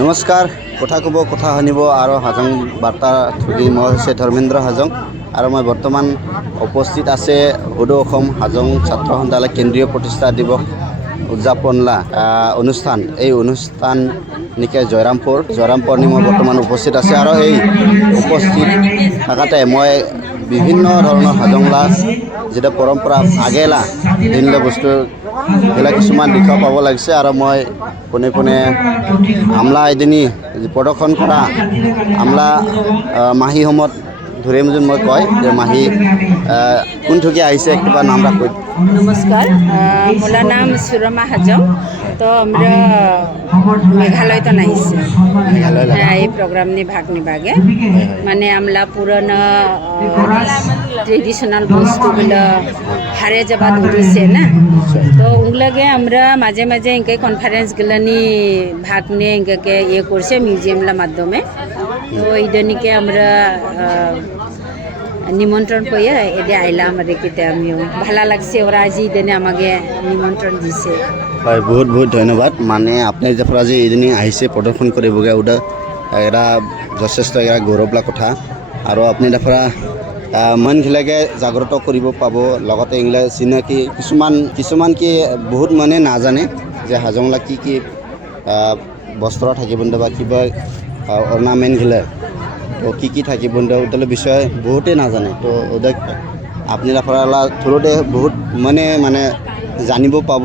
নমস্কাৰ কথা ক'ব কথা শুনিব আৰু হাজং বাৰ্তা থকি মই হৈছে ধৰ্মেন্দ্ৰ হাজং আৰু মই বৰ্তমান উপস্থিত আছে হুদু অসম হাজং ছাত্ৰ সন্থালয় কেন্দ্ৰীয় প্ৰতিষ্ঠা দিৱস উদযাপনলা অনুষ্ঠান এই অনুষ্ঠান নিকে জয়ৰামপুৰ মই বৰ্তমান উপস্থিত আছে আৰু এই উপস্থিত থাকাতে মই বিভিন্ন ধৰণৰ হাজংলা যেটা পৰম্পৰা আগেলা দিনলে বস্তু এলা কিছুমান দেখা পাব লাগিছে আৰু মই পোনে আমলা এদিনী প্ৰদৰ্শন কৰা আমলা মাহী সমত ধরে মজন মই কয় যে মাহী কোন থেকে আহিছে কিবা নাম রাখ। नमस्कार मोला नाम सुरमा हाजং तो हमरा मेघालय तो नहीं से ये प्रोग्राम नि भाग निभागे माने आमला पुराना ट्रेडिशनल वस्तु गुला हारे जबा धुरी से ना तो उंगलगे हमरा माजे माजे इनके कॉन्फ्रेंस गुलानी भाग ने इनके ये कोर्से म्यूजियम ला माध्यमे तो इदनी के हमरा নিমন্ত্রণ কইয়া এদে আইলাম আর কিতে আমিও ভালো লাগছে ওরা আজি দিনে আমাকে নিমন্ত্রণ দিছে। হয় বহুত বহুত ধন্যবাদ মানে আপনি যে আজি এদিনী আহিছে প্রদর্শন কৰিবগে ওটা এটা যথেষ্ট এটা গৌৰৱলা কথা আৰু আপনি দেখৰা মন খিলাকে জাগ্ৰত কৰিব পাব লগতে ইংলা চিনাকি কিছুমান কি বহুত মানে নাজানে যে হাজংলা কি বস্ত্ৰ থাকিব বা কিবা অৰ্নামেন্ট গিলা তো কি থাকিব ওটালে বিষয়ে বহুতেই নাজানে তো ওদের আপনি আপনারা থ্রুতে বহুত মানে জানিব পাব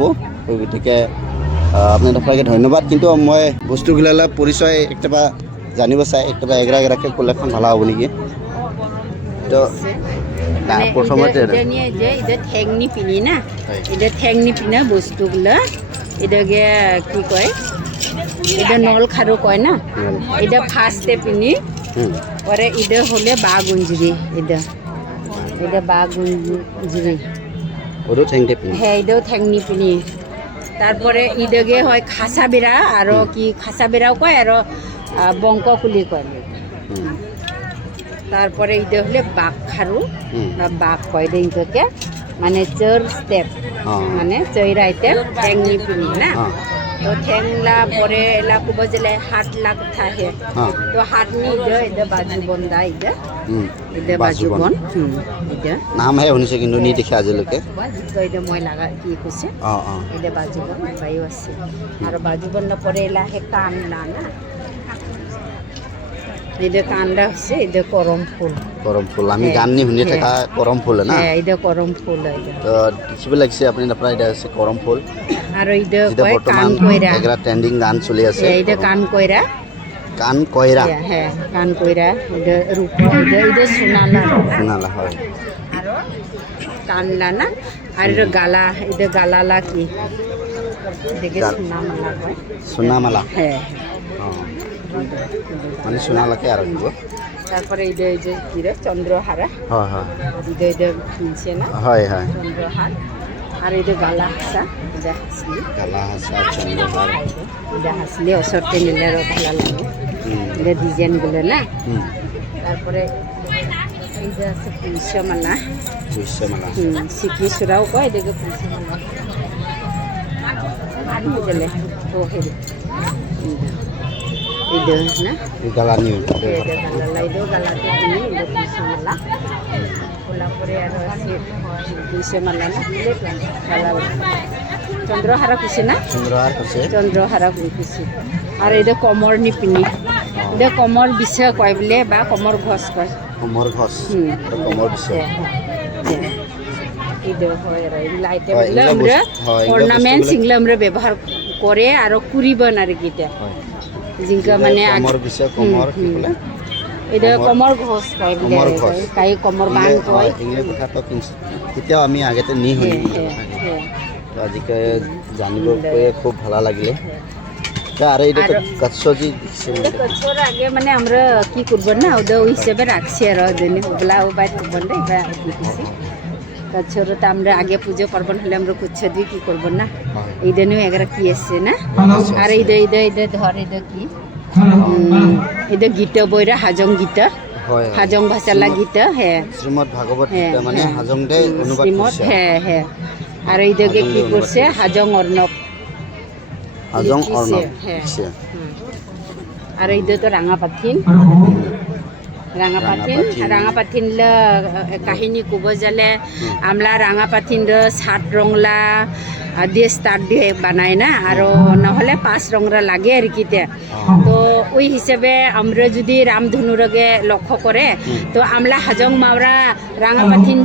গতিকে আপনার আপনাকে ধন্যবাদ কিন্তু মই বস্তুগুলা পরিচয় একটা জানিব চাই একটা এগৰাকে ক'লে ভালো হব নেকি তো প্রথমতে ঠেংনি পিনি না এটা ঠেংনি পিনা বস্তুগুলা এটাকে কি কয় এটা নল খাৰু কয় না এটা ফার্স্টে পিনি ওরে ইদে হলে বা গুঞ্জরি ইদে বা গুঞ্জরি ওরও ঠেংতে পিনি হ্যাঁ ইদেও ঠেংনি পিনি তারপরে ইদেগে হয় খাসা বেড়া আর কি খাসা বেড়াও কয় আর বঙ্ককুলি কয় তারপরে ইদে হলে বাঘ খারু বা বাঘ কয় ইনকে মানে চর স্টেপ মানে চৈরাইতে ঠেংনি পিনি না तो ठेंगला परे एला को बजले हाथ लाग था है तो हाथ नी इधर बाजू बंदा इधर बाजू बन इधर नाम है होने से किंतु नहीं देखा आज लोग के तो इधर मोय लगा की कुछ इधर बाजू बन भाई वसे और बाजू बन ना परे एला है कान ना इधर कांदा से इधर करम फूल আমি গান নি শুনি থাকা করম ফুল না ইধর করম ফুল তো কিবা লাগছে আপনি আপনারা এটা আছে করম ফুল আর ইধর কয় কান কইরা এগরা ট্রেন্ডিং গান চলি আছে ইধর কান কইরা হ্যাঁ কান কইরা ইধর রূপ ইধর সোনালা হয় আর কানলা না আর ইধর গালালা কি দেখে সোনামালা হ্যাঁ মানে সোনালাকে আর দিব তারপরে এই যে কিরে চন্দ্রহারা হ্যাঁ ইদে কিনছে না হয় চন্দ্রহার আর ইদে গালা হাসা চন্দ্রহার ইদে হাসলে অসরতে নিলে আরো ভালো লাগে ইদে ডিজাইন গুলো না তারপরে এইটা আছে পুষ্যমালা সিকিসুরাও কয় এদিকে পুষ্যমালা আর বুঝলে তো হেরে इधर ना गला नहीं इधर गला के पिनी इधर पुष्यमाला कोला परे आरो से पुष्यमाला ना गला चंद्रहारा कुछ ना चंद्रहारा कुछ और इधर कमर नि पिनी इधर कमर विषय कय बले बा कमर घस कय कमर विषय इधर হয় রে লাইটে বলে আমরা অর্নামেন্ট সিংলা আমরা ব্যবহার করে আর কুরিবন আর কিটা जिनका माने कमर विषय कमर কি বলে এটা কমর ঘোষ কয় কাই কমর বান কয় ইংলিশ কথা তো কিতিয়া আমি আগতে নি হই তো আজিকে জানিব পেয়ে খুব ভালো লাগিলে আর এটা তো কচ্ছজি কচ্ছর আগে মানে আমরা কি করব না ওদা ওই হিসেবে রাখছি আর দিনে ওগুলা ও বাইট করব না এটা কিছু কচ্ছর তো আমরা আগে পূজা পার্বণ হলে আমরা কুচ্ছা দিয়ে কি করব না এই দিনেও এগারা কি আছে না আর এই ধর এটা কি এটা গীতা বইরা হাজং গীতা হাজং ভাষালা গীতা হ্যাঁ শ্রীমদ ভাগবত গীতা মানে হাজং দে অনুবাদ করছে হ্যাঁ আর এইটাকে কি করছে হাজং অর্ণব হ্যাঁ আর এটা তো রাঙাপাথিন রাঙাপাথিন কাহিনী কব যালে আমলা রাঙাপাথিন সাত রংলা দিয়ে স্টার্ট দিয়ে বানায় না আর নহলে 5 রংরা লাগে আর কি তো ওই হিসেবে আমরা যদি রামধনুরকে লক্ষ্য করে তো আমলা হাজং মাওরা রাঙাপাথিন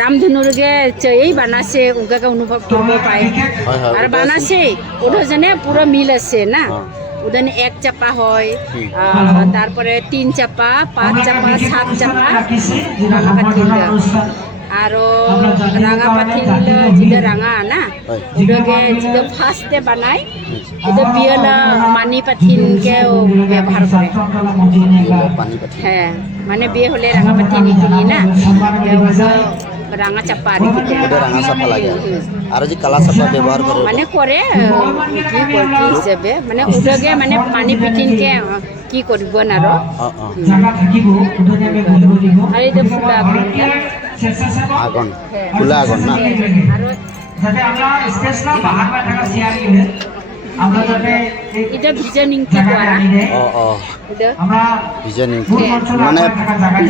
রামধনুরকে চয়েই বানাছে উনকে অনুভব করব পায় আর বানাছে ওটা জানে পুরো মিল আছে না ওদের 1 চাপা হয় তারপরে 3 চাপা 5 চাপা 7 চাপা রাঙাপাথিন আরো রাঙাপাথিন যেটা রাঙা না ওটাকে যেটা ফার্স্টে বানায় ওটা বিয়েল মানি পাথিনকেও ব্যবহার করে হ্যাঁ মানে বিয়ে হলে রাঙাপাথিন কিনি না রাঙা চাপা আর কি রাঙা চাপা লাগে আর যে কালা চাপা ব্যবহার করে মানে করে কি হিসেবে মানে ওটাকে মানে পানি পিঠিনকে কি করব না আর এটা ফুলা আগুন ফুলা আগুন না এটা ভিজনিং কি করা ভিজনিং মানে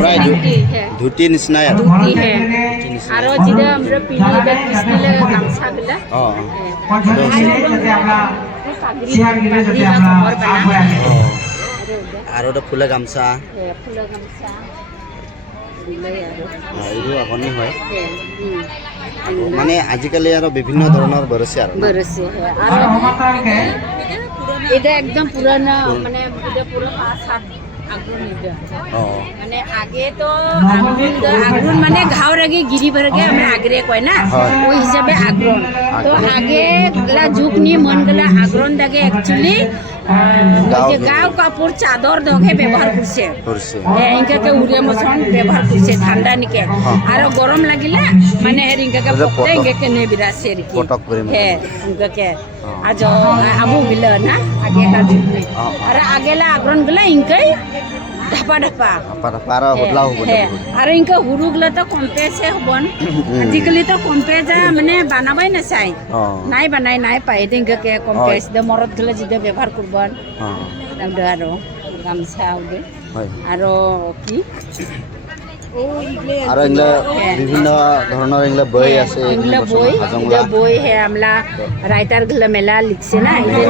প্রায় ধুতি নিচিনাই আৰু ধুতি হে আর যেটা আমরা পিলি এটা কৃষ্ণলে গামছা গুলা আৰু এটা ফুলা গামছা এইটো আগনি হয় মানে আজিকালি আৰু বিভিন্ন ধৰণৰ বেৰছে আৰু এটা একদম পুরানো মানে এটা পুরো 5-7 আগুন এটা মানে আগে তো আগুন মানে ঘাওর আগে গিরি ভরকে আমরা আগরে কয় না ওই হিসাবে আগুন তো আগে গলা যুগ নিয়ে মন গলা আগুন দাগে অ্যাকচুয়ালি যে গাও কাপড় চাদর দগে ব্যবহার করছে ইনকাকে উড়ে মছন ব্যবহার করছে ঠান্ডা নিকে আর গরম লাগিলে মানে ইনকাকে পটে ইনকাকে নে বিরাছে আর কি হ্যাঁ ইনকাকে আজ আবু বিল না আগে কার আর আগেলা আগ্রন গুলা ইনকাই ঢাপা ঢাপা আর ইনকা হুরুগুলা তো কমপেছে হবন আজিকালি তো কমপেজা মানে বানাবাই না চাই নাই বানাই নাই পাই ইনকাকে কমপেজ দে মরদ গুলা যেটা ব্যবহার করবন আর গামছা আর কি আৰু এগুলা বিভিন্ন ধৰণৰ এগুলা বই আছে বই হে আমলা রাইটার গুলা মেলা লিখছে না এখানে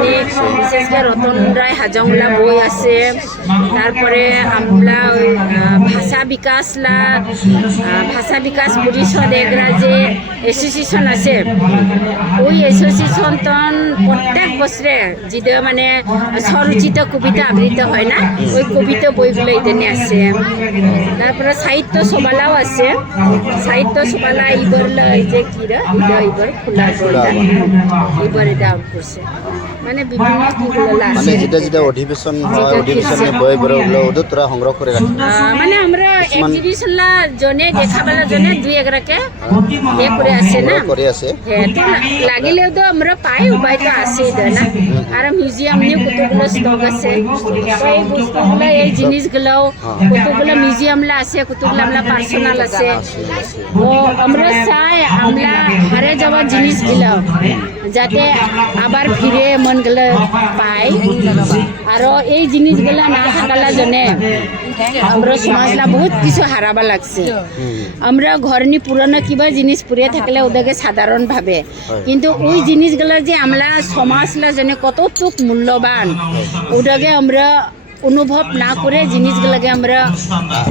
বিশেষ করে রতন রায় হাজংলা বই আছে তারপরে আমলা ভাষা বিকাশ পরিষদ এগুলা যে এসোসিয়েশন আছে ওই এসোসিয়েশন তন প্রত্যেক বছরে যেটা মানে স্বরচিত কবিতা আবৃত্তি হয় না ওই কবিতা বইগুলো এখানে আছে তারপরে সাহিত্য সভালাও আছে সাহিত্য সভালা এইবার যে কিরা এইবার খোলা এইবার এটা আউট করছে মানে বিভিন্ন কিগুলো আছে মানে যেটা যেটা অধিবেশন হয় অধিবেশনে বই বড়গুলো ওদের তোরা সংগ্রহ করে রাখি মানে আমরা এক্সিবিশনলা জনে দেখাবালা জনে দুই একরাকে এ করে আছে না করে আছে হ্যাঁ তো লাগিলেও তো আমরা পাই উপায় তো আছে না আর মিউজিয়াম নিয়ে কতগুলো স্টক আছে এই বস্তুগুলো এই জিনিসগুলো কতগুলো মিউজিয়ামলা আছে কতগুলো আমরা পার্সোনাল আছে ও আমরা চাই আমরা হারে যাওয়া জিনিসগুলো যাতে আবার ফিরে মন গেলে পাই আর এই জিনিসগুলা না থাকালা জনে আমরা সমাজলা বহুত কিছু হারাবা লাগছে আমরা ঘরনি পুরানো কিবা জিনিস পুড়িয়ে থাকলে ওদেরকে সাধারণ ভাবে কিন্তু ওই জিনিসগুলো যে আমরা সমাজলা জনে কতটুক মূল্যবান ওটাকে আমরা অনুভব না করে জিনিসগুলোকে আমরা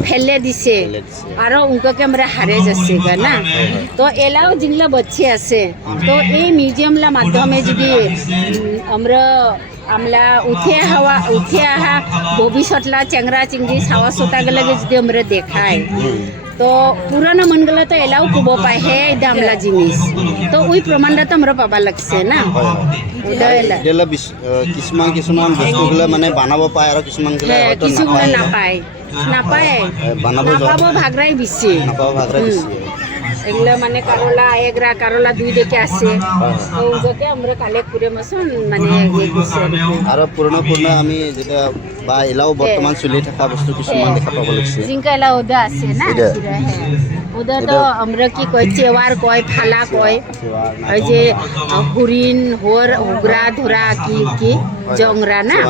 ফেলে দিছে আর উনকে আমরা হারে যাচ্ছে না তো এলাও যেগুলো বচ্চে আছে তো এই মিউজিয়ামলা মাধ্যমে যদি আমরা উঠে আহা ভবিষ্যৎলা চেংরা চিংড়ি সাওয়া সোতাগুলোকে যদি আমরা দেখাই তো পুরানো মনগুলো তো এলাও কব পায় হে এটা আমলা জিনিস তো ওই প্রমাণটা তো আমরা পাবা লাগছে না কিছুমান বস্তুগুলো মানে বানাব পায় আৰু কিছুমান নাপায় নাপাব ভাগরাই বেশি এগুলো মানে কারোলা এগরা কারোলা দুই দিকে আছে ওগুলোকে আমরা কালেক্ট করে মছন মানে আৰু পুরনো আমি যেটা বা এলাও বর্তমান চলি থাকা বস্তু কিছুমান দেখা পাব লাগছে জিংকা এলাও ওদা আছে না ওদের তো আমরা কি কই চেওয়ার কয় ফালা কয় ওই যে হরিণ হোর উগরা ধরা কি জংরা না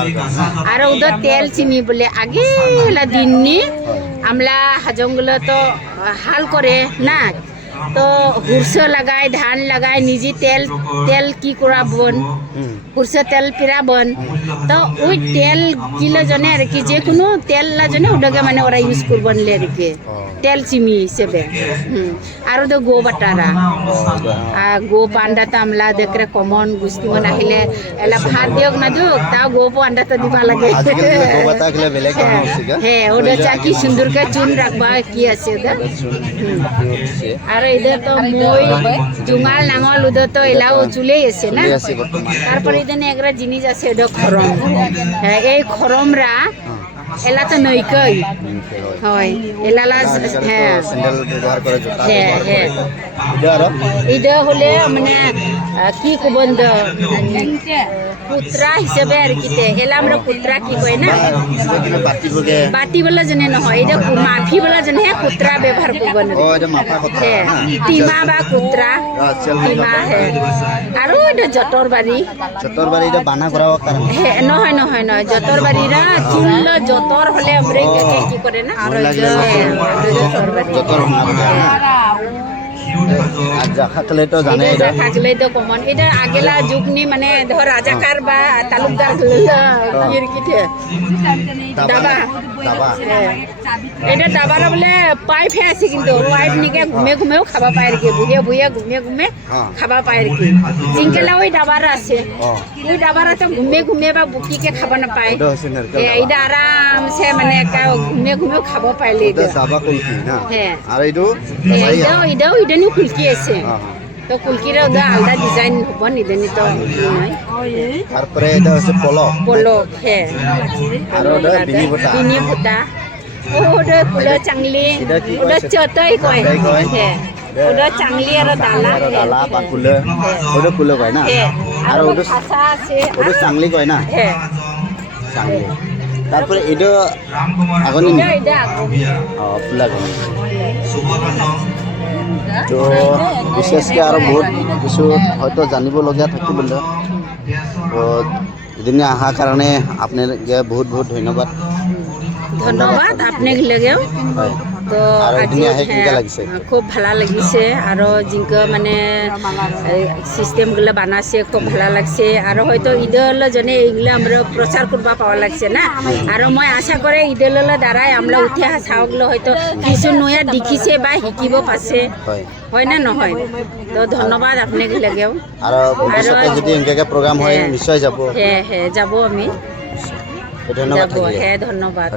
আর ওদের তেল চিনি বলে আগে এলা দিননি আমরা হাজংগুলো তো হাল করে না তো হুরসো লাগায় ধান লাগায় নিজে তেল কি করাবন হুরসো তেল পিরাবন তো ওই তেল কিলো জনে আর কি যে কোনো তেল লা জনে ওটাকে মানে ওরা ইউজ করবন লে আর কি তেল চিমি হিসেবে আর ওদের গো বাটারা আর গো পান্ডা তো আমলা দেখরে কমন গুস্তি মন আহিলে এলা ভাত দিয়ক না দিয়ক তাও গো পান্ডা তো দিবা লাগে হ্যাঁ ওটা চাকি সুন্দরকে চুন রাখবা কি আছে ওদের আর এদের তো মই জুঙাল নাঙল ওদের তো এলাও চুলেই আছে না তারপরে এদের একটা জিনিস আছে এটা খরম হ্যাঁ এই খরমরা এলা তো নৈকই হয় এলালা হ্যাঁ হ্যাঁ হ্যাঁ এটা হলে মানে কি কব পুত্রা হিসেবে আর কি এলা আমরা পুত্রা কি কই না বাটি বলা জনে নহয় এটা মাফি বলা জনে পুত্রা ব্যবহার করব না হ্যাঁ টিমা বা পুত্রা টিমা হ্যাঁ আর এটা জটর বাড়ি এটা বানা করা কারণ হ্যাঁ নহয় জটর বাড়িরা চুল জটর হলে আমরা কি করে না জটর আর জাখাকলে তো জানে এটা জাখাকলে তো কমন এটা আগেলা যুগনি মানে ধর রাজাকার বা তালুকদার ইয়ের কিতে দাবা এটা দাবার বলে পাইপ হে আছে কিন্তু পাইপ নিকে ঘুমেও খাবা পায় আর কি ঘুমে খাবা পায় আর কি জিঙ্কেলা ওই দাবার আছে ওই দাবার তো ঘুমে বা বুকিকে খাবা না পায় এইটা আরাম সে মানে ঘুমেও খাবা পাইলে এটা দাবা কুলকি না হ্যাঁ আর এইটাও নি কুলকি আছে তো কুলকির ওটা আলাদা ডিজাইন হব নিদেনি তো নয় তারপরে এটা হচ্ছে পলো হ্যাঁ আর ওটা বিনি ভুটা ওটা কুলো চাংলি ওটা চতই কয় হ্যাঁ ওটা চাংলি আর দালা বা কুলো ওটা কুলো কয় না আর ওটা ভাষা আছে ওটা চাংলি কয় না হ্যাঁ চাংলি তারপরে এটা আগনি এটা ফুলা তো বিশেষকৈ আৰু বহুত কিছু হয়তো জানিবলগীয়া থাকিব তো এদিনে অহাৰ কাৰণে আপোনালোকে বহুত ধন্যবাদ আপনাকে লাগেও তো খুব ভালো লাগিছে আর জিঙ্ক মানে সিস্টেমগুলো বানাছে খুব ভালো লাগছে আর হয়তো ঈদল জনে এইগুলো আমরা প্রচার করবা পাওয়া লাগছে না আর মই আশা করে ঈদল দ্বারাই আমরা উঠি অহা চাওগুলো হয়তো কিছু নয়া দেখিছে বা শিকিব পাছে হয় না নহয় তো ধন্যবাদ আপনাকে লাগেও আর যদি এনেকৈ প্রোগ্রাম হয় নিশ্চয় যাব হ্যাঁ যাব আমি ধন্যবাদ হ্যাঁ ধন্যবাদ